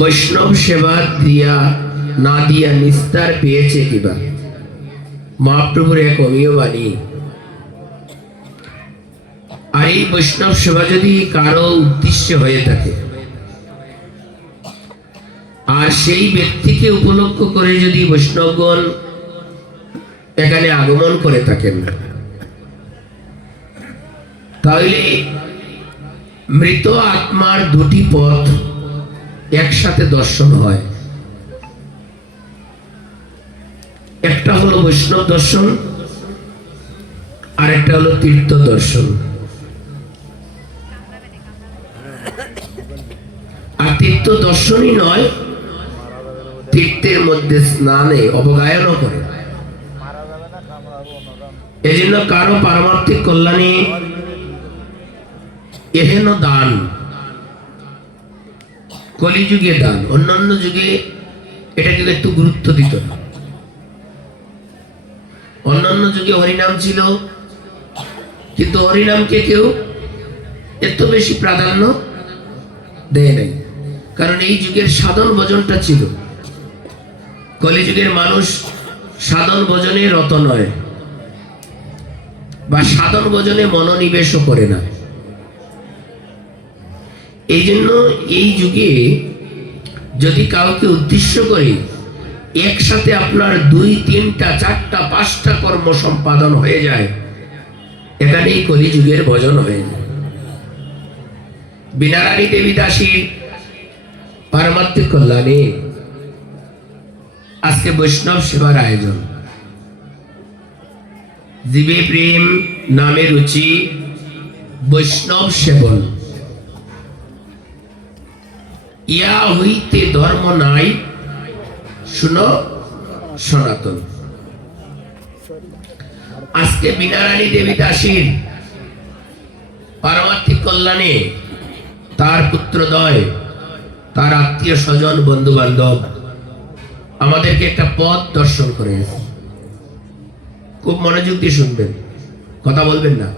বৈষ্ণব সেবা দিয়া না দিয়া নিস্তার পেয়েছে কিবা। মহাপ্রভুর এক অমীয় বাণী। আর এই বৈষ্ণব সেবা যদি কারো উদ্দেশ্য হয়ে থাকে আর সেই ব্যক্তিকে উপলক্ষ করে যদি বৈষ্ণবগণ এখানে আগমন করে থাকেন, তাহলে মৃত আত্মার দুটি পথ একসাথে দর্শন হয়। একটা হলো বৈষ্ণব দর্শন, আর একটা হলো তীর্থ দর্শন। আর তীর্থ দর্শনই নয়, তীর্থের মধ্যে স্নানে অবগায়নও করে। এই জন্য কারো পারমার্থিক কল্যাণে এহেন দান, কলিযুগে দান, অন্যান্য যুগে এটাকে একটু গুরুত্ব দিত না। অন্যান্য যুগে হরিনাম ছিল, কিন্তু হরিনামকে কেউ এত বেশি প্রাধান্য দেয় নাই, কারণ এই যুগের সাধন ভজনটা ছিল। কলিযুগের মানুষ সাধন ভজনে রত নয়, বা সাধন ভজনে মনোনিবেশও করে না। এই জন্য এই যুগে যদি কাউকে উদ্দেশ্য করে একসাথে আপনার 2, 3, 4, 5টা কর্ম সম্পাদন হয়ে যায়, এখানেই কলিযুগের ভজন হয়ে যায়। বিনারানী দেবী দাসীর পারমার্থিক কল্যাণে আজকে বৈষ্ণব সেবার আয়োজন। জীবে প্রেম নামে রুচি বৈষ্ণব সেবন, ইয়া হইতে ধর্ম নাই শুনো সনাতন। আজকে বিনারানী দেবী দাসীর পারমার্থিক কল্যাণে তার পুত্রদ্বয়, তার আত্মীয় স্বজন, বন্ধু বান্ধব আমাদেরকে একটা পথ দর্শন করে গেছে। খুব মনোযোগ দিয়ে শুনবেন, কথা বলবেন না।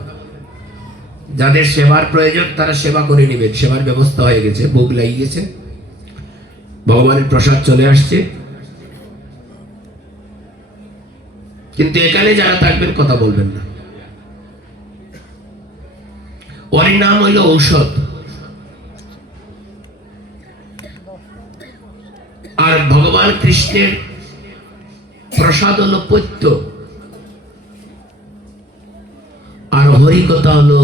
যাদের সেবার প্রয়োজন তারা সেবা করে নেবেন। সেবার ব্যবস্থা হয়ে গেছে, ভোগ লাগিয়ে গেছে, ভগবানের প্রসাদ চলে আসছে। কিন্তু এখানে যারা থাকবেন কথা বলবেন না। হরিনাম হইল ঔষধ, আর ভগবান কৃষ্ণের প্রসাদ হলো পথ্য, আর হরিকথা হলো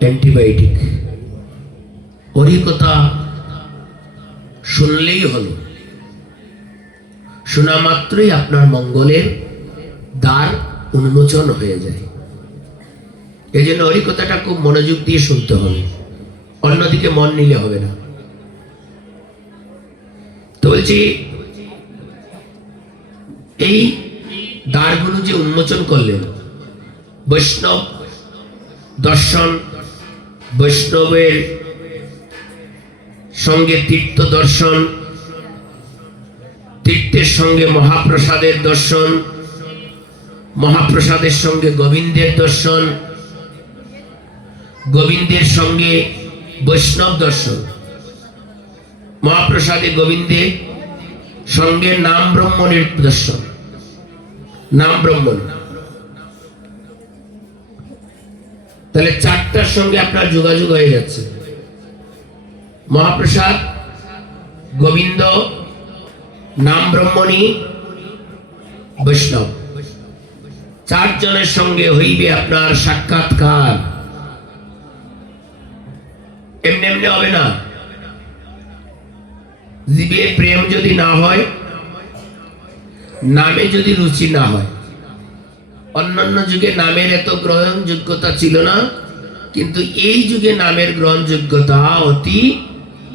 অ্যান্টিবায়োটিক। হরিকথা শুনলেই হলো, শোনা মাত্রই আপনার মঙ্গলের দ্বার উন্মোচন হয়ে যায়। এই জন্য হরিকথাটা খুব মনোযোগ দিয়ে শুনতে হবে, অন্যদিকে মন নিলে হবে না। তো বলছি, এই দ্বারগুলো যে উন্মোচন করলেন, বৈষ্ণব দর্শন, বৈষ্ণবের সঙ্গে তীর্থ দর্শন, তীর্থের সঙ্গে মহাপ্রসাদের দর্শন, মহাপ্রসাদের সঙ্গে গোবিন্দের দর্শন, গোবিন্দের সঙ্গে বৈষ্ণব দর্শন, মহাপ্রসাদে গোবিন্দের সঙ্গে নাম ব্রহ্মণের দর্শন, নাম ব্রহ্মণ। তাহলে 4টার সঙ্গে আপনার যোগাযোগ হয়ে যাচ্ছে। মহাপ্রসাদ, গোবিন্দ, নাম ব্রহ্মণী, বৈষ্ণব, 4 জনের সঙ্গে হইবে আপনার সাক্ষাৎকার। এমনি এমনি হবে না। জীবে প্রেম যদি না হয়, নামে যদি রুচি না হয়। অন্যান্য যুগে নামের এত গ্রহণযোগ্যতা ছিল না, কিন্তু এই যুগে নামের গ্রহণযোগ্যতা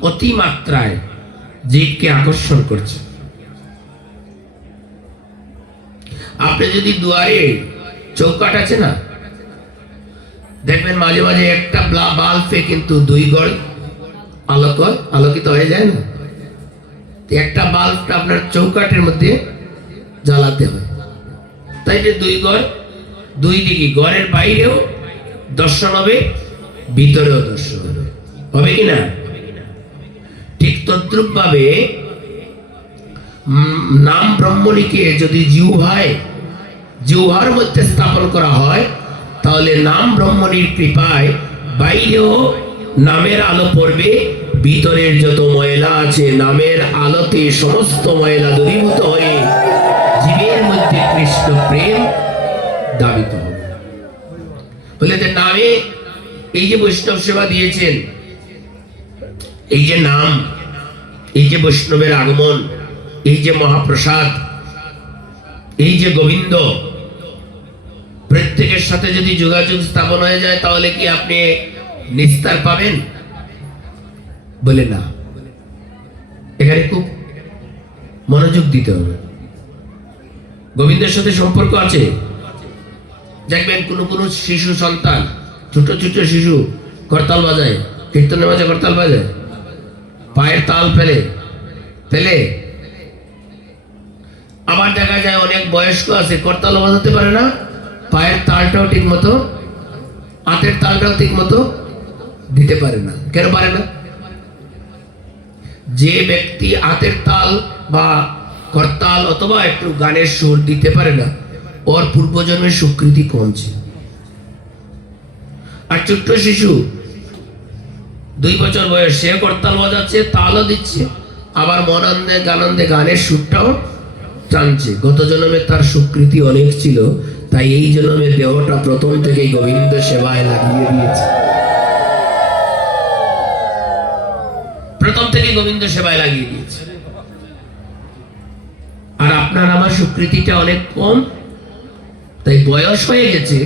অতি মাত্রায় জীবকে আকর্ষণ করছে। আপনি যদি দুয়ারে চৌকাঠ আছে না, দেখবেন মাঝে মাঝে একটা বাল্বে কিন্তু 2 গড় আলোকিত হয়ে যায় না। একটা বাল্বটা আপনার চৌকাঠের মধ্যে জ্বালাতে হয়, তাই যে 2 গড়, 2 দিকে, গড়ের বাইরেও দর্শন হবে, ভিতরেও দর্শন হবে, হবে কিনা? ঠিক তদ্রূপ ভাবে নাম ব্রহ্মণীকে যদি জিহ্বার মধ্যে স্থাপন করা হয়, তাহলে নাম ব্রহ্মণীর কৃপায় বাইরেও নামের আলো পড়বে, ভিতরের যত ময়লা আছে নামের আলোতে সমস্ত ময়লা দূরীভূত হয়ে জীবের মধ্যে কৃষ্ণ প্রেম দাবিত হবে। বলে যে নামে এই যে বৈষ্ণব সেবা দিয়েছেন, এই যে নাম, এই যে বৈষ্ণবের আগমন, এই যে মহাপ্রসাদ, এই যে গোবিন্দ, প্রত্যেকের সাথে যদি যোগাযোগ স্থাপন হয়ে যায় তাহলে কি আপনি নিস্তার পাবেন? বলে না, এখানে খুব মনোযোগ দিতে হবে। গোবিন্দের সাথে সম্পর্ক আছে। দেখবেন কোন শিশু সন্তান, ছোট ছোট শিশু করতাল বাজায়, কীর্তনের মাঝে করতাল বাজায়, পায়ের তাল ফেলে। আবার দেখা যায় অনেক বয়স্ক আছে, করতাল বাজাতে পারে না, পায়ের তালটাও ঠিক মতো, হাতের তালটাও ঠিক মতো দিতে পারে না। কেন পারে না? যে ব্যক্তি হাতের তাল বা করতাল অথবা একটু গানের সুর দিতে পারে না, ওর পূর্বজন্মের স্বীকৃতি কম ছিল। আর ছোট্ট শিশু 2 বছর বয়স, সে করতাল বাজাচ্ছে, তালও দিচ্ছে, আবার মনানন্দে গানন্দে গানের সুরটাও টানছে। গত জন্মে তার স্বীকৃতি অনেক ছিল, তাই এই জন্মে দেহটা প্রথম থেকেই গোবিন্দ সেবায় লাগিয়ে দিয়েছে। প্রথম থেকে গোবিন্দ সেবায় লাগিয়ে দিয়েছে। আর আপনার আমার স্বীকৃতিটা অনেক কম, তাই বয়স হয়ে গেছে,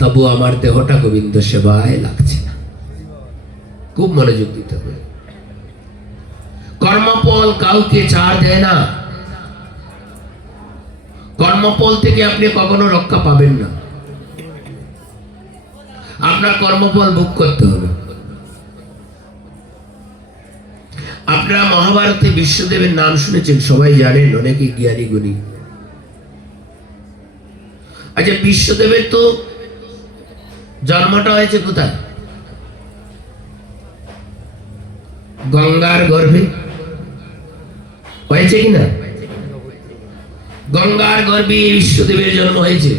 তবু আমার দেহটা গোবিন্দ সেবায় লাগছে না। খুব মনোযোগ দিতে হবে। কর্মফল কাউকে ছাড় দেয় না। কর্মফল থেকে আপনি কখনো রক্ষা পাবেন না। আপনার কর্মফল ভোগ করতে হবে। আপনারা মহাভারতে বিশ্বদেবের নাম শুনেছেন, সবাই জানেন, অনেকে জ্ঞানী গুণী। আচ্ছা, বিশ্বদেবের তো জন্মটা হয়েছে কোথায়? গঙ্গার গর্ভে হয়েছে কিনা? গঙ্গার গর্ভে বিশ্বদেবের জন্ম হয়েছে।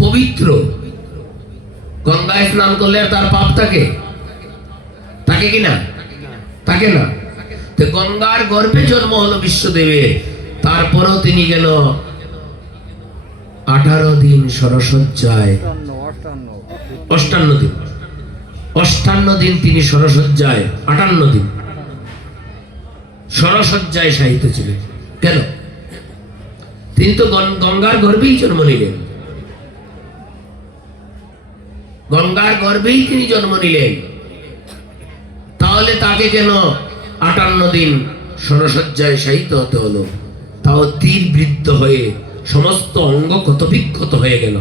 পবিত্র, গঙ্গায় স্নান করলে তার পাপ থাকে কিনা? থাকে না। তো গঙ্গার গর্ভে জন্ম হলো বিশ্বদেবের, তারপরেও তিনি গেল 18 দিন সরসজ্জায়, 58 দিন তিনি সরসজ্জায়, 58 দিন সরসজ্জায় শায়িত ছিলেন। কেন? তিনি তো গঙ্গার গর্ভেই জন্ম নিলেন, গঙ্গার গর্ভেই তিনি জন্ম নিলেন, তাহলে তাকে কেন 58 দিন সরসজ্জায় শায়িত হতে হলো? তাও তীর বৃদ্ধ হয়ে সমস্ত অঙ্গ ক্ষতবিক্ষত হয়ে গেল।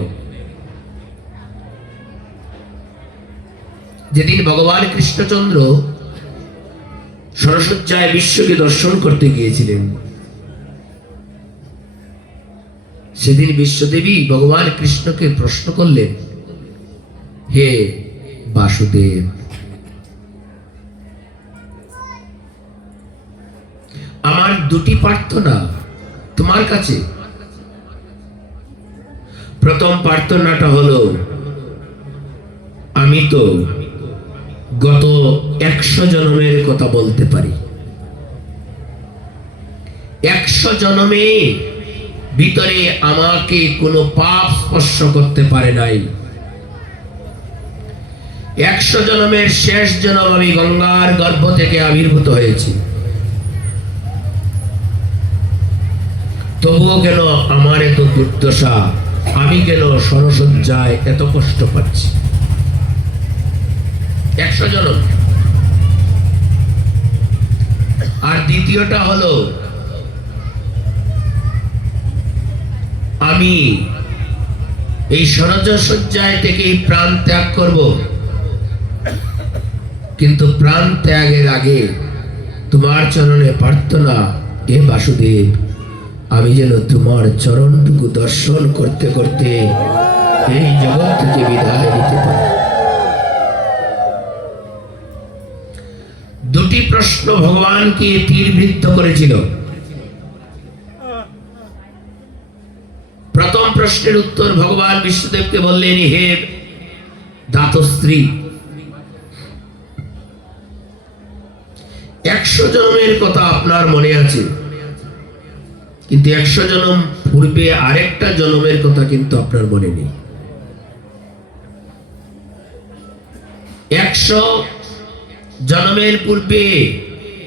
যেদিন ভগবান কৃষ্ণচন্দ্র সরসজ্জায় বিশ্বকে দর্শন করতে গিয়েছিলেন, সেদিন বিশ্বদেবী ভগবান কৃষ্ণকে প্রশ্ন করলেন, হে বাসুদেব, আমার 2টি প্রার্থনা তোমার কাছে। প্রথম প্রার্থনাটা হলো, আমি তো গত 100 জন্মের কথা বলতে পারি। 100 জন্মে ভিতরে আমাকে কোনো পাপ স্পর্শ করতে পারে নাই। 100 জন্মের শেষ জন্ম আমি গঙ্গার গর্ভ থেকে আবির্ভূত হয়েছি, তবুও কেন আমার এত দুর্দশা? আমি কেন সরসজ্জায় এত কষ্ট পাচ্ছি? 100 জন্ম। আর দ্বিতীয়টা হলো, আমি এই সরসজ্জায় থেকেই প্রাণ ত্যাগ করব, কিন্তু প্রাণ ত্যাগের আগে তোমার চরণে প্রার্থনা, হে বাসুদেব, আমি যেন তোমার চরণটুকু দর্শন করতে করতে এই জগৎ থেকে বিদায় নিতে পারি। 3টি প্রশ্ন ভগবানকে তীরবিদ্ধ করেছিল। প্রথম প্রশ্নের উত্তর ভগবান বিষ্ণুদেবকে বললেন, হে দাতশ্রী, 100 জন্মের কথা আপনার মনে আছে, কিন্তু 100 জন্ম পূর্বে আরেকটা জন্মের কথা কিন্তু আপনার মনে নেই। 100 জন্মের পূর্বে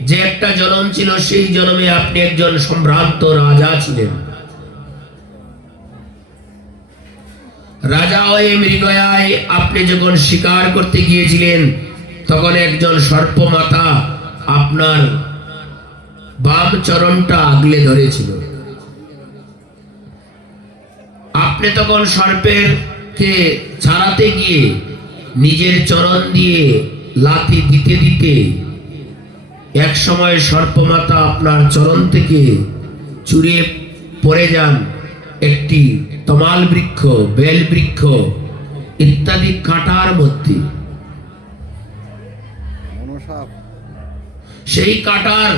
যে একটা জন্ম ছিল, সেই জন্মে আপনি একজন সম্ভ্রান্ত রাজা ছিলেন। রাজা হয়ে মৃগয়ায় আপনি যখন শিকার করতে গিয়েছিলেন, তখন একজন সর্পমাতা আপনার বাম চরণটা আগলে ধরেছিল। আপনি তখন সর্পের কে ছাড়াতে গিয়ে নিজের চরণ দিয়ে লাথি দিতে দিতে এক সময় সর্পমাতা আপনার চরণ থেকে চুরে পড়ে যান একটি তমাল বৃক্ষ, বেল বৃক্ষ ইত্যাদি কাঁটার মধ্যে। সেই কাঁটার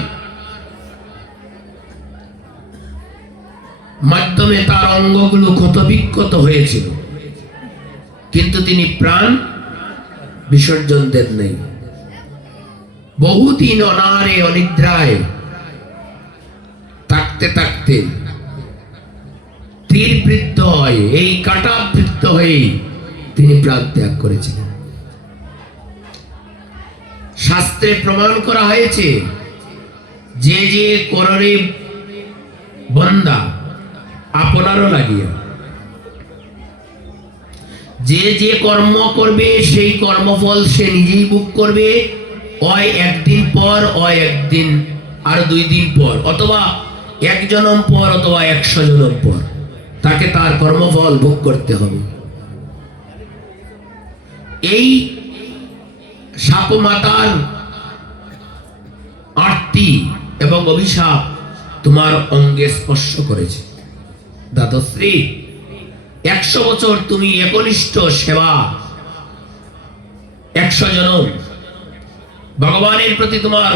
মাধ্যমে তার অঙ্গগুলো ক্ষতবিক্ষত হয়েছিল, কিন্তু তিনি প্রাণ বিসর্জন দেন নাই। বহুদিন অনাহারে অনিদ্রায় থাকতে থাকতে তীরবৃদ্ধ হয়ে, এই কাঁটাবৃদ্ধ হয়ে তিনি প্রাণ ত্যাগ করেছিলেন। শাস্ত্রে প্রমাণ করা হয়েছে, যে যে কররে বন্দা আপনারও লাগিয়া, যে যে কর্ম করবে সেই কর্মফল সে নিজেই ভোগ করবে, হয় একদিন পর, হয় একদিন আর 2 দিন পর, অথবা 1 জন্ম পর, অথবা 100 জন্ম পর, তাকে তার কর্মফল ভোগ করতে হবে। এই সাপমাতার আরতি এবং অভিশাপ তোমার অঙ্গে স্পর্শ করেছে। দাতশ্রী, 100 বছর তুমি একনিষ্ঠ সেবা, 100 জন্ম ভগবানের প্রতি তোমার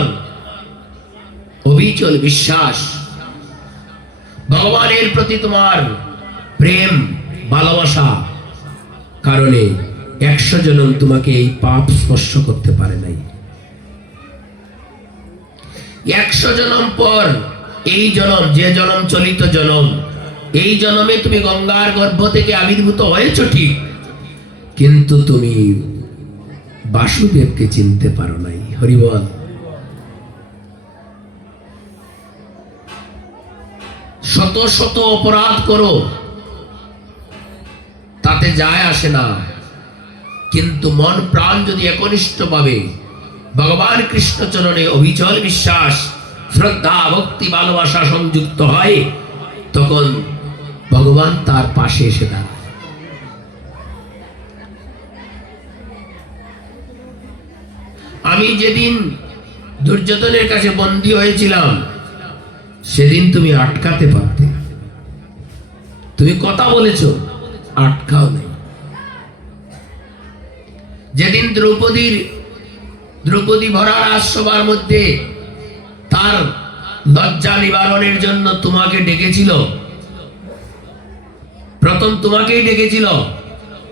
অবিচল বিশ্বাস, ভগবানের প্রতি তোমার প্রেম ভালোবাসা কারণে 100 জন্ম তোমাকে এই পাপ স্পর্শ করতে পারে নাই। 100 জন্ম পর এই জন্ম, যে জন্ম চলিত জন্ম, এই জন্মে তুমি গঙ্গার গর্ভ থেকে আবির্ভূত হয়েছ ঠিক, কিন্তু তুমি বাসুদেবকে চিনতে পারো নাই। হরিবল। শত শত অপরাধ করো, তাতে যায় আসে না, কিন্তু মন প্রাণ যদি একনিষ্ঠ পাবে ভগবান কৃষ্ণ চরণে অবিচল বিশ্বাস, শ্রদ্ধা, ভক্তি, ভালোবাসা সংযুক্ত হয়, তখন ভগবান তার পাশে এসে দাঁড়ায়। আমি যেদিন দুর্যোধনের কাছে বন্দী হয়েছিলাম, সেদিন তুমি আটকাতে পারতে, তুমি কথা বলেছো, আটকাও নাই। যেদিন দ্রৌপদী ভরা রাজসভার মধ্যে তার লজ্জা নিবারণের জন্য তোমাকে ডেকেছিল, প্রথম তোমাকেই ডেকেছিল।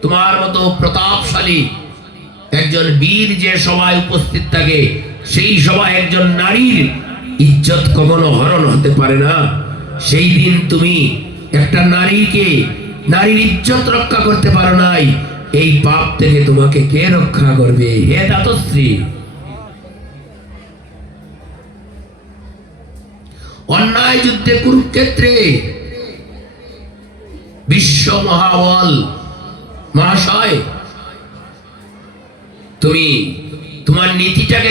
তোমার মতো প্রতাপশালী একজন বীর যে সভায় উপস্থিত থাকে, সেই সভায় একজন নারীর ইজ্জত কখনো হরণ হতে পারে না। সেই দিন তুমি একটা নারীর ইজ্জত রক্ষা করতে পারো নাই, এই পাপ থেকে তোমাকে কে রক্ষা করবে? হে দাতশ্রী, অন্যায় যুদ্ধে কুরুক্ষেত্রে বিশ্ব মহাবল মহাশয়, তুমি তোমার নীতিটাকে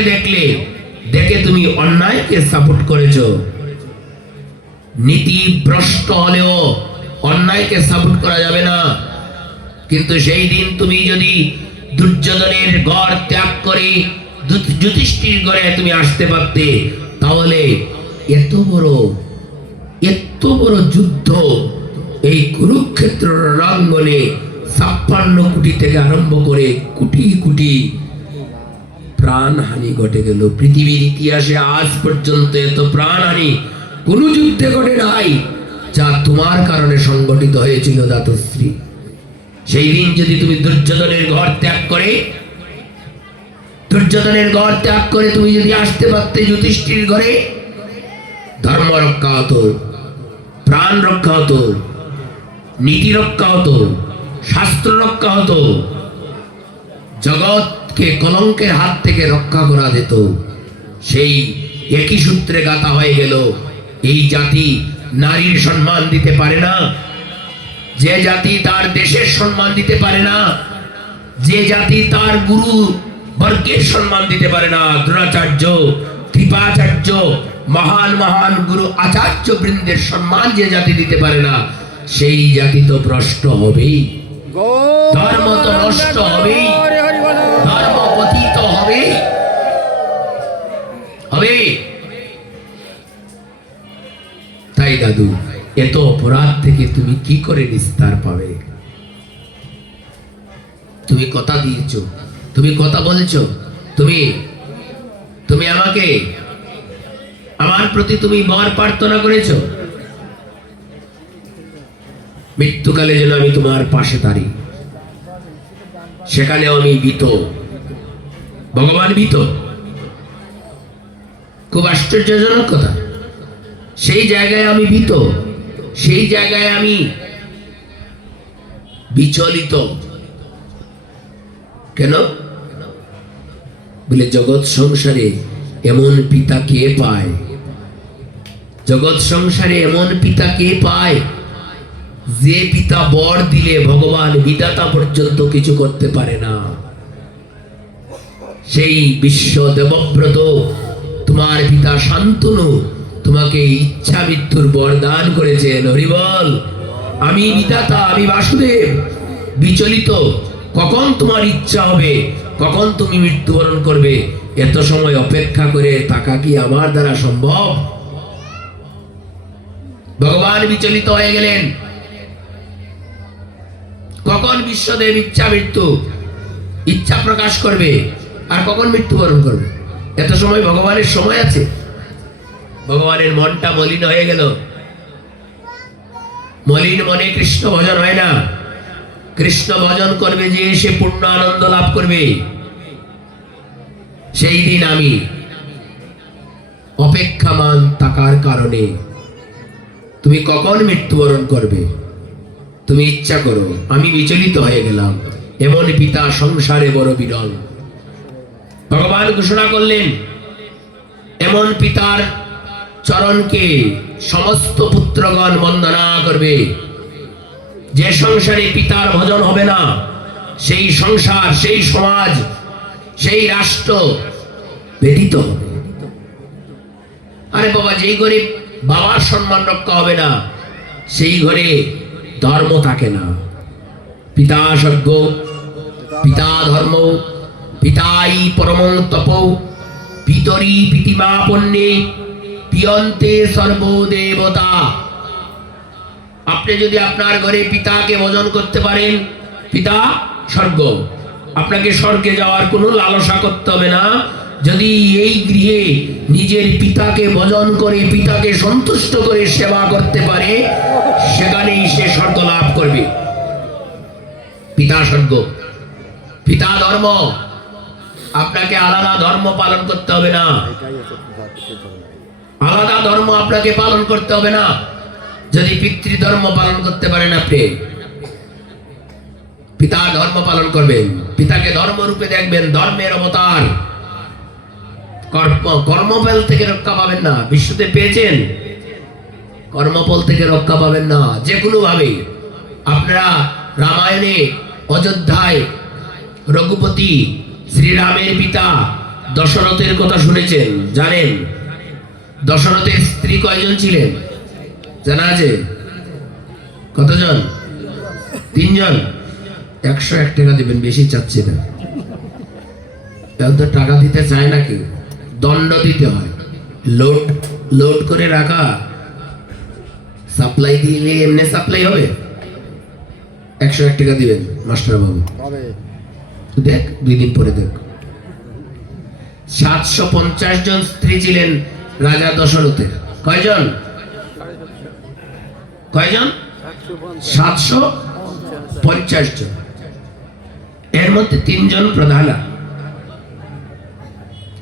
দেখে তুমি অন্যায়কে সাপোর্ট করেছো। নীতি ভ্রষ্ট হলেও অন্যায়কে সাপোর্ট করা যাবে না। কিন্তু সেই দিন তুমি যদি দুর্যোধনের গড় ত্যাগ করে যুধিষ্ঠির গড়ে তুমি আসতে পারতে, তাহলে এত বড় যুদ্ধ এই কুরুক্ষেত্র রণাঙ্গনে 56 কোটি থেকে আরম্ভ করে কোটি কোটি প্রাণহানি ঘটে গেল। পৃথিবীর ইতিহাসে আজ পর্যন্ত এত প্রাণহানি কোন যুদ্ধে ঘটে নাই যা তোমার কারণে সংগঠিত হয়েছিল দাতশ্রী। সেই দিন যদি তুমি দুর্যোধনের ঘর ত্যাগ করে তুমি যদি আসতে পারতে যুধিষ্ঠির ঘরে, ধর্ম রক্ষা হতো, প্রাণ রক্ষা হতো, নীতি রক্ষা হতো, শাস্ত্র রক্ষা হতো, জগৎকে কলঙ্কের হাত থেকে রক্ষা করা যেত। সেই একই সূত্রে গাথা হয়ে গেল। এই জাতি নারীর সম্মান দিতে পারে না, যে জাতি তার দেশের সম্মান দিতে পারে না, যে জাতি তার গুরু বর্গের সম্মান দিতে পারে না, দ্রোণাচার্য, কৃপাচার্য, মহান মহান গুরু আচার্য বৃন্দের সম্মান যে জাতি দিতে পারে না, সেই জাতি তো ভ্রষ্ট হবেই, ধর্ম তো নষ্ট হবেই, ধর্ম পতিত হবে। তাই দাদু, এত অপরাধ থেকে তুমি কি করে নিস্তার পাবে? তুমি কথা দিয়েছো, তুমি কথা বলছো, তুমি আমাকে, আমার প্রতি তুমি বর প্রার্থনা করেছো, মৃত্যুকালে যেন আমি তোমার পাশে দাঁড়ি। সেখানে আমি ভীত, ভগবান ভীত। খুব আশ্চর্যজনক কথা। সেই জায়গায় আমি ভীত, সেই জায়গায় আমি বিচলিত। কেন বলে, জগৎ সংসারে এমন পিতা কে পায়? জগৎ সংসারে এমন পিতা কে পায় যে পিতা বর দিলে ভগবান বিধাতা পর্যন্ত কিছু করতে পারে না? সেই বিশ্ব দেবব্রত তোমার পিতা শান্তনু তোমাকে ইচ্ছা মৃত্যুর বরদান করেছেন। হরি বল। আমি বিধাতা, আমি বাসুদেব, বিচলিত। কখন তোমার ইচ্ছা হবে, কখন তুমি মৃত্যুবরণ করবে, এত সময় অপেক্ষা করে থাকা কি আমার দ্বারা সম্ভব? ভগবান বিচলিত হয়ে গেলেন। কখন বিশ্বদেব ইচ্ছা প্রকাশ করবে আর কখন মৃত্যুবরণ করবে, এত সময় ভগবানের সময় আছে? ভগবানের মনটা মলিন হয়ে গেল। মলিন মনে কৃষ্ণ ভজন হয় না। কৃষ্ণ ভজন করবে যে সে পূর্ণ আনন্দ লাভ করবে। সেই দিন আমি অপেক্ষামান থাকার কারণে তুমি কখন মৃত্যুবরণ করবে তুমি ইচ্ছা করো। আমি বিচলিত হয়ে গেলাম, এমন পিতা সংসারে বড় বিরল। ভগবান ঘোষণা করলেন, এমন পিতার চরণকে সমস্ত পুত্রগণ বন্দনা করবে। যে সংসারে পিতার ভজন হবে না, সেই সংসার, সেই সমাজ, সেই রাষ্ট্র ব্যতীত হবে। আরে বাবা, যেই ঘরে বাবার সম্মান রক্ষা হবে না, সেই ঘরে ধর্ম থাকে না। পিতা স্বর্গ, পিতা ধর্ম, পিতাই পরম তপ, পিতরি পিতিমা পণ্যে, পিয়ন্তে সর্বদেবতা। আপনি যদি আপনার ঘরে পিতাকে ভজন করতে পারেন, পিতা স্বর্গ, আপনাকে স্বর্গে যাওয়ার কোনো লালসা করতে হবে না। যদি এই গৃহে নিজের পিতাকে ভজন করে, পিতাকে সন্তুষ্ট করে সেবা করতে পারে, সেখানেই সে স্বর্গ লাভ করবে। পিতা স্বর্গ, পিতা ধর্ম। আপনাকে আলাদা ধর্ম পালন করতে হবে না, আলাদা ধর্ম আপনাকে পালন করতে হবে না। যদি পিতৃধর্ম পালন করতে পারেন, আপনি পিতা ধর্ম পালন করবেন, পিতাকে ধর্ম রূপে দেখবেন, ধর্মের অবতার। কর্মফল থেকে রক্ষা পাবেন না। বিশ্বতে পেয়েছেন, কর্মফল থেকে রক্ষা পাবেন না যে কোনো ভাবে। আপনারা রামায়ণে অযোধ্যায় রঘুপতি শ্রীরামের পিতা দশরথের কথা শুনেছেন, জানেন? দশরথের স্ত্রী কয়জন ছিলেন জানা আছে? কতজন? 3 জন। 101 টাকা দিবেন, বেশি চাচ্ছি না। তো টাকা দিতে চায় না, কেউ দণ্ড দিতে হয়। লোড করে রাখা, সাপ্লাই দিলে এমনি সাপ্লাই হবে। 101 টাকা দিবেন মাস্টার বাবু। দেখ, 2 দিন পরে দেখ। 750 জন স্ত্রী ছিলেন রাজা দশরথের। কয়জন? কয়জন? 750 জন। এর মধ্যে 3 জন প্রধানা।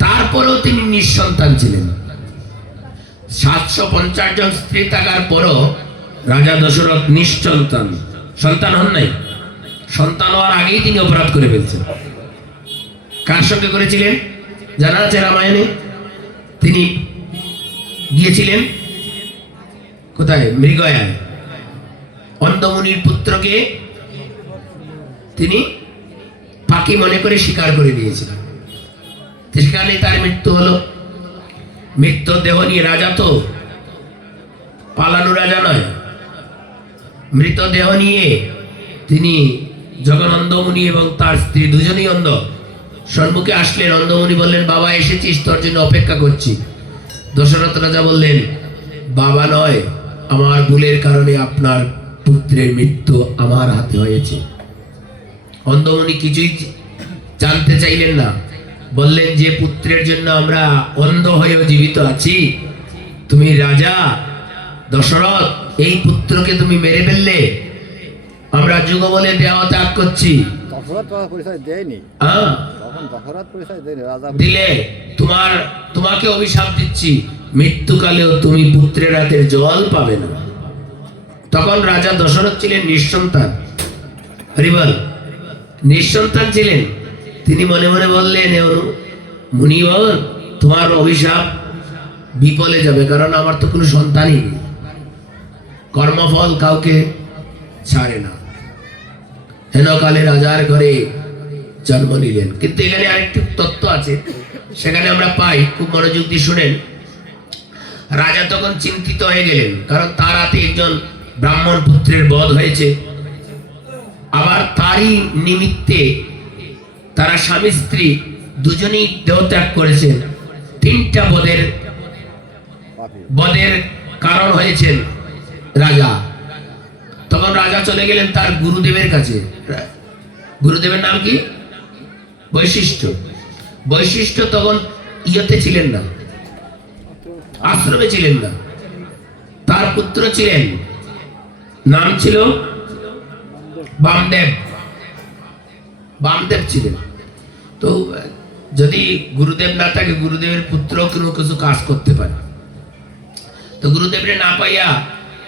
তারপরেও তিনি নিঃসন্তান ছিলেন। 750 জন স্ত্রী থাকার পরও রাজা দশরথ নিঃসন্তান, সন্তান হন নাই। সন্তান হওয়ার আগেই তিনি অপরাধ করে ফেলছেন। কার সঙ্গে করেছিলেন জানা আছে রামায়ণে? তিনি গিয়েছিলেন কোথায়? মৃগয়ায়। অন্ধমুনির পুত্রকে তিনি পাখি মনে করে শিকার করে দিয়েছিলেন। সেখানে তার মৃত্যু হলো। মৃত্যু দেহ নিয়ে, রাজা তো পালানো রাজা নয়, মৃতদেহ নিয়ে তিনি যখন অন্ধমুনি এবং তার স্ত্রী দুজনেই অন্ধ সম্মুখে আসলেন, অন্ধমুনি বললেন, বাবা এসেছিস, তোর জন্য অপেক্ষা করছি। দশরথ রাজা বললেন, বাবা নয়, আমার ভুলের কারণে আপনার পুত্রের মৃত্যু আমার হাতে হয়েছে। অন্ধমুনি কিছুই জানতে চাইলেন না, বললেন, যে পুত্রের জন্য আমরা অন্ধ হয়েও জীবিত আছি, তুমি রাজা দশরথ, এই পুত্রকে তুমি মেরে ফেললে, আমরা যুগ বলে দেহ ত্যাগ করছি। দিলে তোমাকে অভিশাপ দিচ্ছি, মৃত্যুকালেও তুমি পুত্রের হাতের জল পাবে না। তখন রাজা দশরথ ছিলেন নিঃসন্তান। হরিবল, নিঃসন্তান ছিলেন। তিনি মনে মনে বললেন, মুনিবর, তোমার অভিশাপ বিফলে যাবে, কারণ আমার তো কোনো সন্তানই নেই। কর্মফল কাউকে ছাড়ে না। হেনকালে রাজার ঘরে জন্ম নিলেন। কিন্তু এখানে আরেকটি তত্ত্ব আছে, সেখানে আমরা পাই, খুব মনোযোগ দিয়ে শুনেন। রাজা তখন চিন্তিত হয়ে গেলেন, কারণ তার হাতে একজন ব্রাহ্মণ পুত্রের বধ হয়েছে। আবার তারই নিমিত্তে তারা স্বামী স্ত্রী দুজনেই দেহত্যাগ করেছেন। 3টা বধের কারণ হয়েছেন রাজা। তখন রাজা চলে গেলেন তার গুরুদেবের কাছে। গুরুদেবের নাম কি? বৈশিষ্ট্য। বৈশিষ্ট্য তখন ইয়েতে ছিলেন না, আশ্রমে ছিলেন না। তার পুত্র ছিলেন, নাম ছিল বামদেব। বামদেব ছিলেন। তো যদি গুরুদেব না থাকে, গুরুদেবের পুত্র কোনো কিছু কাজ করতে পারে। তো গুরুদেবরে না পাইয়া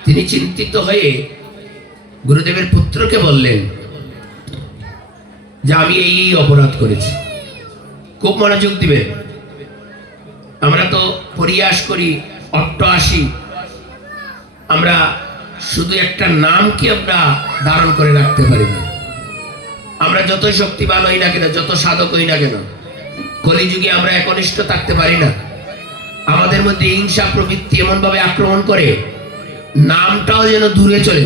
তিনি চিন্তিত হয়ে গুরুদেবের পুত্রকে বললেন যে আমি এই অপরাধ করেছি। খুব মনোযোগ দিবেন। আমরা তো পরিহাস করি, অট্টহাসি, আমরা শুধু একটা নামকে আমরা ধারণ করে রাখতে পারি না। আমরা যতই শক্তিবান হই না কেন, যত সাধক হই না কেন, কলিযুগে আমরা একনিষ্ঠ থাকতে পারি না। আমাদের মধ্যে হিংসা প্রবৃত্তি এমন ভাবে আক্রমণ করে, নামটাও যেন দূরে চলে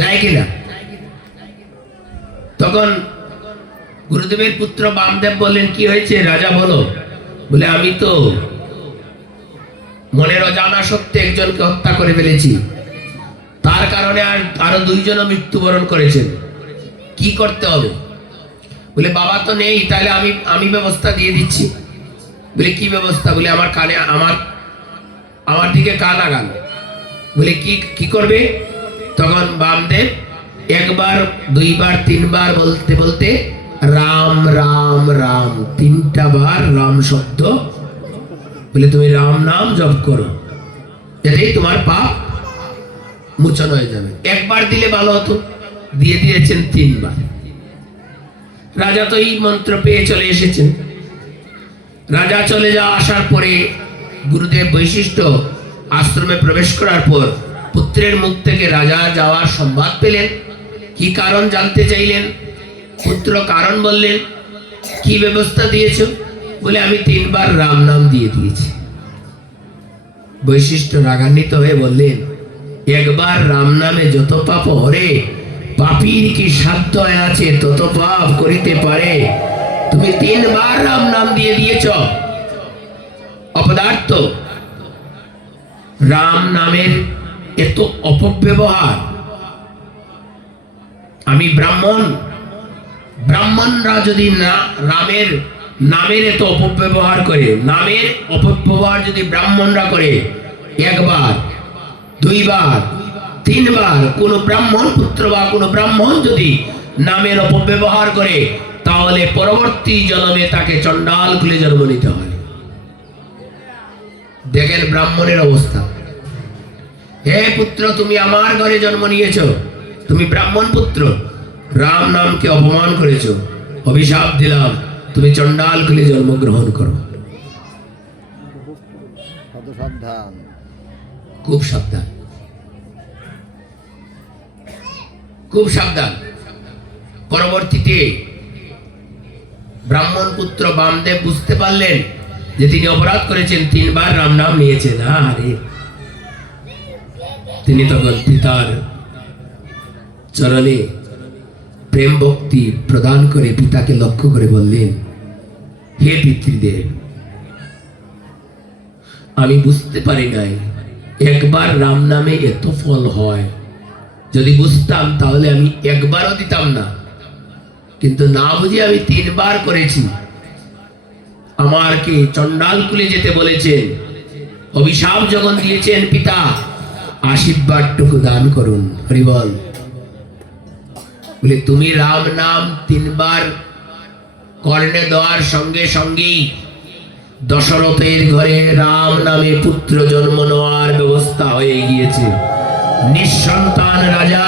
যায় কিনা। তখন গুরুদেবের পুত্র বামদেব বললেন, কি হয়েছে রাজা, বলো। বলে, আমি তো মনের অজানা সত্ত্বে একজনকে হত্যা করে ফেলেছি, তার কারণে আরো 2 জনও মৃত্যুবরণ করেছেন। কি করতে হবে? বলে, বাবা তো নেই, তাহলে আমি ব্যবস্থা দিয়ে দিচ্ছি। বলে, কি ব্যবস্থা? বলে, আমার কানে আমার দিকে কান আগান। বলে, কি করবে? তখন বামদেব 1 বার 2 বার 3 বার বলতে বলতে রাম রাম রাম 3টা বার রাম শব্দ বলে, তুমি রাম নাম জপ করো, এতেই তোমার পাপ মোচন হয়ে যাবে। 1 বার দিলে ভালো হতো, দিয়ে দিয়েছেন 3 বার। রাজা তো এই মন্ত্র পেয়ে চলে এসেছেন। রাজা চলে আসার পরে গুরুদেব বৈশিষ্ট্য আশ্রমে প্রবেশ করার পর পুত্রের মুখ থেকে রাজা যাওয়ার সংবাদ পেলেন। কি কারণ জানতে চাইলেন। পুত্র কারণ বললেন, কি ব্যবস্থা দিয়েছো? বলে, আমি 3 বার রাম নাম দিয়ে দিয়েছি। বৈশিষ্ট্য রাগান্বিত হয়ে বললেন, 1 বার রাম নামে যত পাপ হরে, পাপীর কি সাধ্য আছে তত পাপ করিতে পারে? তুমি 3 বার রাম নাম দিয়ে দিয়েছ, অপদার্থ। রাম নামের এত অপব্যবহার। আমি ব্রাহ্মণরা যদি না রামের নামের এত অপব্যবহার করে, নামের অপব্যবহার যদি ব্রাহ্মণরা করে একবার, দুইবার, তিনবার, কোন ব্রাহ্মণ পুত্র বা কোন ব্রাহ্মণ যদি নামের অপব্যবহার করে, তাহলে পরবর্তী জন্মে তাকে চণ্ডাল কুলে জন্ম নিতে হয়। দেখেন ব্রাহ্মণের অবস্থা। হে পুত্র, তুমি আমার ঘরে জন্ম নিয়েছ, তুমি ব্রাহ্মণ পুত্র, রাম নামকে অপমান করেছ, অভিশাপ দিলাম, তুমি চণ্ডাল কুলে জন্মগ্রহণ করো। সাবধান, খুব সাবধান, খুব সাবধান। পরবর্তীতে ব্রাহ্মণ পুত্র বামদেব বুঝতে পারলেন যে তিনি অপরাধ করেছেন, 3 বার রাম নাম নিয়েছেন। আরে তিনি তখন পিতার চরণে প্রেম ভক্তি প্রদান করে পিতাকে লক্ষ্য করে বললেন, হে পিতৃদেব, আমি বুঝতে পারি নাই একবার রাম নামে এত ফল হয়। যদি বুঝতাম তাহলে আমি একবারও দিতাম না, কিন্তু না বুঝে আমি 3 বার করেছি। আমার কি চণ্ডাল কুলে যেতে বলেছেন, অভিশাপ যখন দিয়েছেন পিতা, আশীর্বাদটুকু দান করুন। হরি বল। বলে তুমি রাম নাম 3 বার কর্ণে দেওয়ার সঙ্গে সঙ্গেই দশরথের ঘরে রাম নামে পুত্র জন্ম নেওয়ার ব্যবস্থা হয়ে গিয়েছে। নিঃসন্তান রাজা,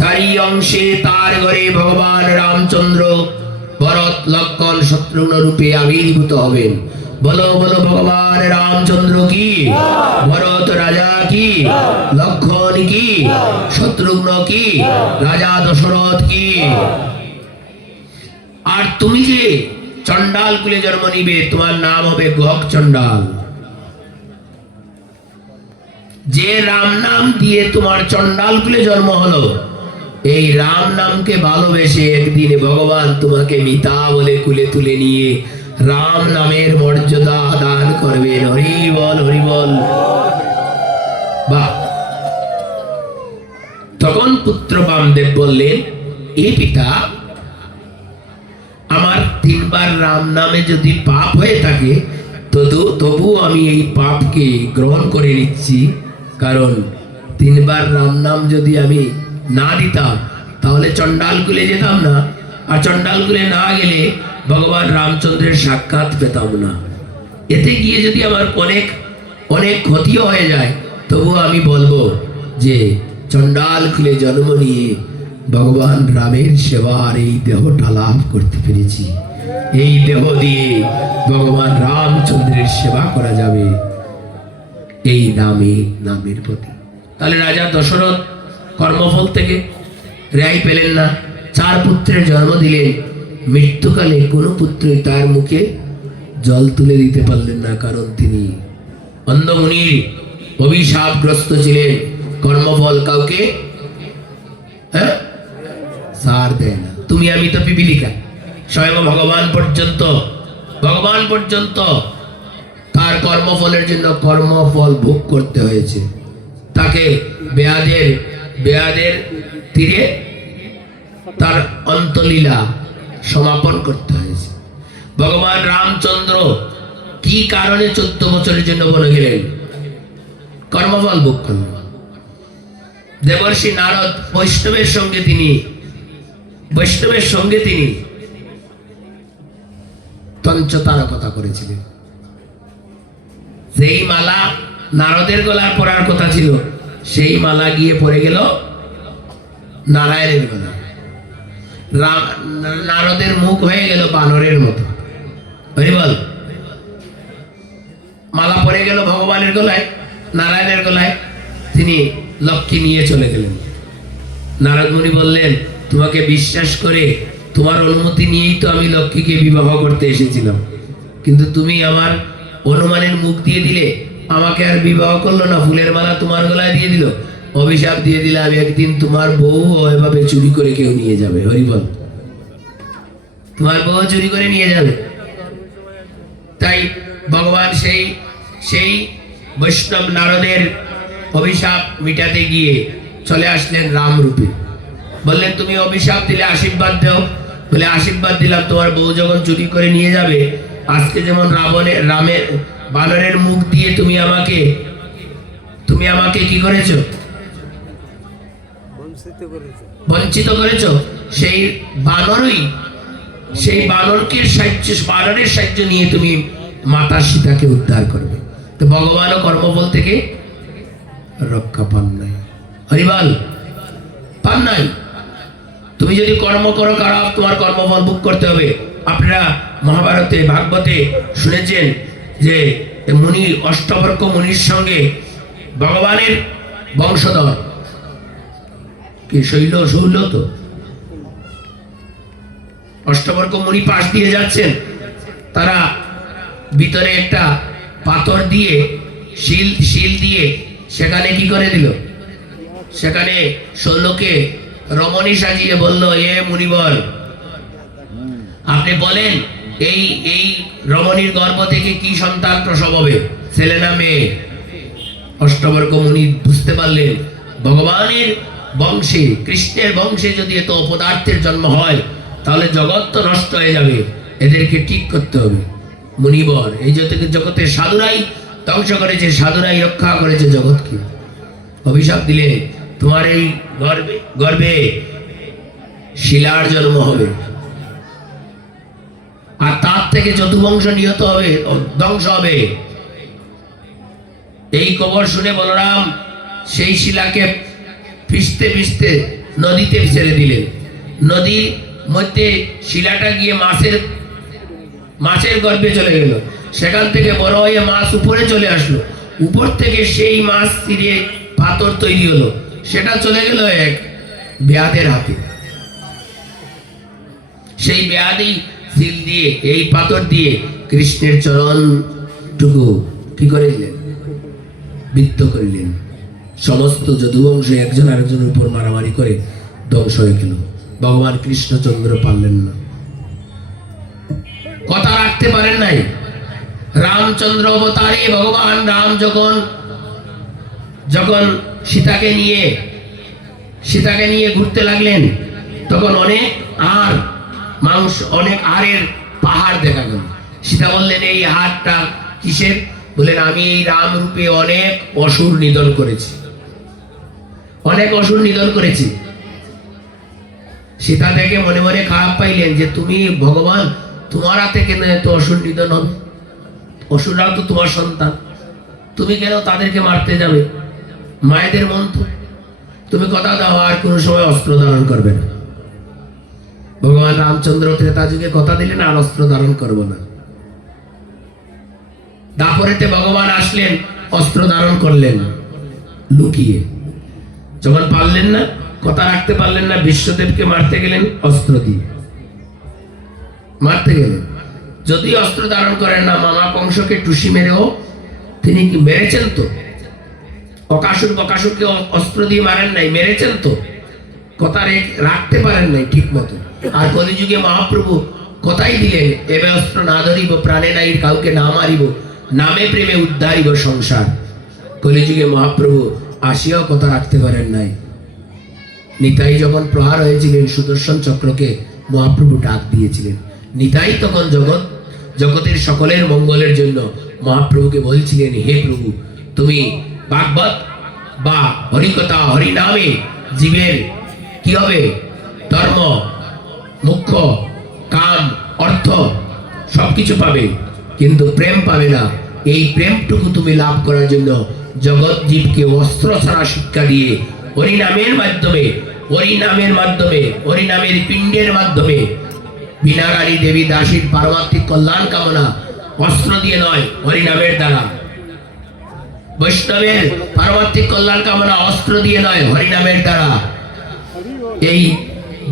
4 অংশে তার ঘরে ভগবান রামচন্দ্র ভরত লক্ষ্মণ শত্রুঘ্ন রূপে আবির্ভূত হবেন। বলো বলো ভগবান রামচন্দ্র কি, ভরত রাজা কি, লক্ষ্মণ কি, শত্রুঘ্ন কি, রাজা দশরথ কি। আর তুমি যে চণ্ডাল কুলে জন্ম নিবে, তোমার নাম হবে গক চণ্ডাল। যে রাম নাম দিয়ে তোমার চণ্ডাল কুলে জন্ম হলো, এই রাম নামকে ভালোবেসে একদিন ভগবান তোমাকে মিতা বলে কুলে তুলে নিয়ে রাম নামের মর্যাদা দান করবেন। হরি বল, হরি বল। বাহ। তখন পুত্র বামদেব বললেন, এ পিতা, আমার 3 বার রাম নামে যদি পাপ হয়ে থাকে, তবু আমি এই পাপকে গ্রহণ করে নিচ্ছি। কারণ 3 বার রাম নাম যদি আমি না দিতাম, তাহলে চণ্ডাল কুলে যেতাম না, আর চণ্ডাল কুলে না গেলে ভগবান রামচন্দ্রের সাক্ষাৎ পেতাম না। এতে গিয়ে যদি আমার অনেক অনেক ক্ষতিও হয়ে যায়, তবু আমি বলবো যে চণ্ডাল কুলে জন্ম নিয়ে ভগবান রামের সেবার এই দেহটা লাভ করতে পেরেছি। এই দেহ দিয়ে ভগবান রামচন্দ্রের সেবা করা যাবে, এই নামের প্রতি। তাহলে রাজা দশরথ কর্মফল থেকে রেহাই পেলেন না, 4 পুত্রের জন্ম দিলেন। মৃত্যুকালে কোনো পুত্রই তার মুখে জল তুলে দিতে পারলেন না, কারণ তিনি অন্ধমুনির অভিশাপগ্রস্ত ছিলেন। কর্মফল কাউকে সার দেয় না। তুমি আমি তো পিপিলিকা, স্বয়ং ভগবান পর্যন্ত তার কর্মফলের জন্য কর্মফল ভোগ করতে হয়েছে। তাকে বেয়াদের তীরে তার অন্তলীলা সমাপন করতে হয়েছে। ভগবান রামচন্দ্র কি কারণে 14 বছরের জন্য বনে গেলেন? কর্মফল ভোগ করলেন। দেবর্ষি নারদ বৈষ্ণবের সঙ্গে তিনি তঞ্চতার কথা করেছিলেন। যেই মালা নারদের গলায় পরার কথা ছিল, সেই মালা গিয়ে পড়ে গেল নারায়ণের গলায়। নারদের মুখ হয়ে গেল বানরের মতো। বল, মালা পড়ে গেল ভগবানের গলায়, নারায়ণের গলায়। তিনি লক্ষ্মী নিয়ে চলে গেলেন। নারদ মুনি বললেন, তোমাকে বিশ্বাস করে তোমার অনুমতি নিয়েই তো আমি লক্ষ্মীকে বিবাহ করতে এসেছিলাম, কিন্তু তুমি আমার অনুমানের মুখ দিয়ে দিলে, আমাকে আর বিবাহ করলো না, ফুলের মালা তোমার গলায় দিয়ে দিল, অভিশাপ দিয়ে দিলে আমি একদিন তোমার বউ এভাবে চুরি করে কেউ নিয়ে যাবে। হরি বল, তোমার বউ চুরি করে নিয়ে যাবে। তাই ভগবান সেই বৈষ্ণব নারদের অভিশাপ মিটাতে গিয়ে চলে আসলেন রাম রূপে। বললেন, তুমি অভিশাপ দিলে আশীর্বাদ দাও, বলে আশীর্বাদ দিলাম, তোমার বউ যখন চুরি করে নিয়ে যাবে, আজকে যেমন বানরের মুখ দিয়ে তুমি আমাকে কি করেছো? বঞ্চিত করেছো। সেই বানরের সাহায্য নিয়ে তুমি মাতা সীতাকে উদ্ধার করবে। তো ভগবানও কর্মফল থেকে রক্ষা পান নাই। হরিবল, পান নাই। তুমি যদি কর্ম করো, খারাপ, তোমার কর্মফল ভোগ করতে হবে। আপনারা মহাভারতে, ভাগবতে শুনেছেন যে মুনি, অষ্টবর্গ মুনির সঙ্গে ভগবানের বংশধর কি শৈল তো অষ্টবর্গ মুনি পাশ দিয়ে যাচ্ছেন, তারা ভিতরে একটা পাথর দিয়ে শিল দিয়ে সেখানে কি করে দিল, সেখানে শৈলকে রমণী সাজিয়ে বলল, এ মুনিবর, আপনি বলেন এই রমণীর গর্ভ থেকে কি সন্তান প্রসব হবে, ছেলে না মেয়ে? অষ্টবর্গ মুনি বুঝতে পারলেন ভগবানের বংশে, কৃষ্ণের বংশে যদি এত অপদার্থের জন্ম হয় তাহলে জগৎ তো নষ্ট হয়ে যাবে, এদেরকে ঠিক করতে হবে। মুনিবর, এই জগতের সাধুরাই ধ্বংস করেছে, সাধুরাই রক্ষা করেছে জগৎকে। অভিশাপ দিলে তোমার এই গর্ভে শিলার জন্ম হবে, আর তার থেকে চতুর্বংশ নিহত হবে, ধ্বংস হবে। এই খবর শুনে বলরাম সেই শিলাকে পিষতে পিষতে নদীতে ছেড়ে দিলেন। নদীর মধ্যে শিলাটা গিয়ে মাছের গর্ভে চলে গেল। সেখান থেকে বড় হয়ে মাছ উপরে চলে আসলো। উপর থেকে সেই মাছ ছিঁড়ে পাথর তৈরি হলো, সেটা চলে গেল এক বেয়াদের হাতে। সেই বেয়াদি শিল দিয়ে, এই পাথর দিয়ে কৃষ্ণের চরণটুকু কি করে দিলেন, বৃত্ত করিলেন। সমস্ত যদুবংশ একজন আরেকজনের উপর মারামারি করে ধ্বংস হয়ে গেল। ভগবান কৃষ্ণচন্দ্র পারলেন না, কথা রাখতে পারেন নাই। রামচন্দ্র অবতারে ভগবান রাম যখন সীতাকে নিয়ে ঘুরতে লাগলেন, তখন অনেক আড়ের পাহাড় দেখা গেল। সীতা বললেন, এই হাড়টা কিসের? বললেন, আমি এই রাম রূপে অনেক অসুর নিধন করেছি। সীতা দেখে মনে মনে খারাপ পাইলেন যে তুমি ভগবান, তোমার হাতে কেন এত অসুর নিধন হবে? অসুররাও তো তোমার সন্তান, তুমি কেন তাদেরকে মারতে যাবে? মায়েদের মন তো, তুমি কথা দাও আর কোনো সময় অস্ত্র ধারণ করবে না। ভগবান রামচন্দ্র ত্রেতা যুগে কথা দিলেন, আর অস্ত্র ধারণ করব না। দাপরেতে ভগবান আসলেন, অস্ত্র ধারণ করলেন লুকিয়ে। যখন পারলেন না, কথা রাখতে পারলেন না, বিশ্বদেবকে মারতে গেলেন, অস্ত্র দিয়ে মারতে গেলেন। যদি অস্ত্র ধারণ করেন না, মামা কংসকে টুসি মেরেও তিনি কি মেরেছেন তো। বকাসুরকে অস্ত্র দিয়ে মারেন নাই, মেরেছেন তো। কথা রাখতে পারেন নাই ঠিক মতো। আর কলিযুগে মহাপ্রভু কথাই দিলেন, এবে অস্ত্র না ধরিব, প্রাণে নাই কাউকে না মারিব, নামে প্রেমে উদ্ধারিব সংসার। কলিযুগে মহাপ্রভু আসিয়াও কথা রাখতে পারেন নাই। নিতাই যখন প্রহার হয়েছিলেন, সুদর্শন চক্রকে মহাপ্রভু ডাক দিয়েছিলেন। নিতাই তখন জগতের সকলের মঙ্গলের জন্য মহাপ্রভুকে বলছিলেন, হে প্রভু, তুমি ভাগবত বা হরিকথা, হরিনামে জীবের কি হবে? ধর্ম, মুখ্য, কাম, অর্থ সবকিছু পাবে, কিন্তু প্রেম পাবে না। এই প্রেমটুকু তুমি লাভ করার জন্য জগৎ জীবকে অস্ত্র ছাড়া শিক্ষা দিয়ে হরিনামের মাধ্যমে হরিনামের পিণ্ডের মাধ্যমে বিনারানী দেবী দাসীর পারমার্থিক কল্যাণ কামনা, অস্ত্র দিয়ে নয়, হরিনামের দ্বারা। বৈষ্ণবের পারমার্থিক কল্যাণ কামনা অস্ত্র দিয়ে নয়, হরিনামের দ্বারা। এই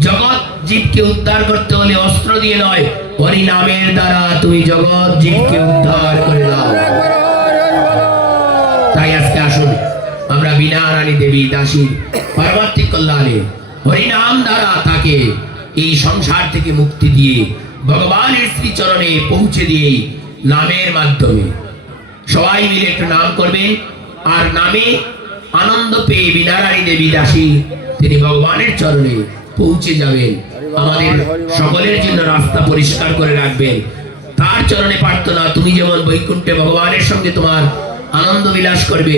জগৎ জীবকে উদ্ধার করতে হলে অস্ত্র দিয়ে নয়, হরিনামের দ্বারা তুমি জগৎ জীবকে উদ্ধার করে দাও। তাই আজকে আসুন আমরা বিনারানী দেবী দাসীর পারমার্থিক কল্যাণে হরিনাম দ্বারা তাকে এই সংসার থেকে মুক্তি দিয়ে ভগবানের শ্রীচরণে পৌঁছে দিয়ে নামের মাধ্যমে সবাই মিলে একটু নাম করবেন, আর নামে আনন্দ পেয়ে বিনারানী দেবী দাসী তিনি ভগবানের চরণে পৌঁছে যাবেন। আমাদের সকলের জন্য রাস্তা পরিষ্কার করে রাখবেন। তার চরণে প্রার্থনা, তুমি যেমন বৈকুণ্ঠে ভগবানের সঙ্গে তোমার আনন্দ বিলাস করবে,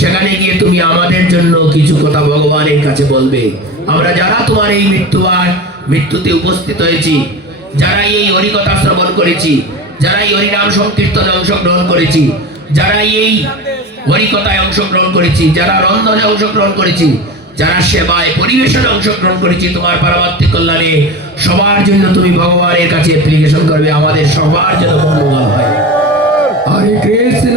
সেখানে গিয়ে তুমি আমাদের জন্য কিছু কথা ভগবানের কাছে বলবে। আমরা যারা তোমার এই মৃত্যুতে উপস্থিত হয়েছি, যারা এই হরিকথা শ্রবণ করেছি, যারা এই হরিনাম সংকীর্তনে অংশগ্রহণ করেছি, যারা এই হরিকথায় অংশগ্রহণ করেছি, যারা রন্ধনে অংশগ্রহণ করেছি, যারা সেবায় পরিবেশনে অংশগ্রহণ করেছি, তোমার পারমার্থিক কল্যাণে সবার জন্য তুমি ভগবানের কাছে অ্যাপ্লিকেশন করবে, আমাদের সবার জন্য মঙ্গল হয়। হরে কৃষ্ণ।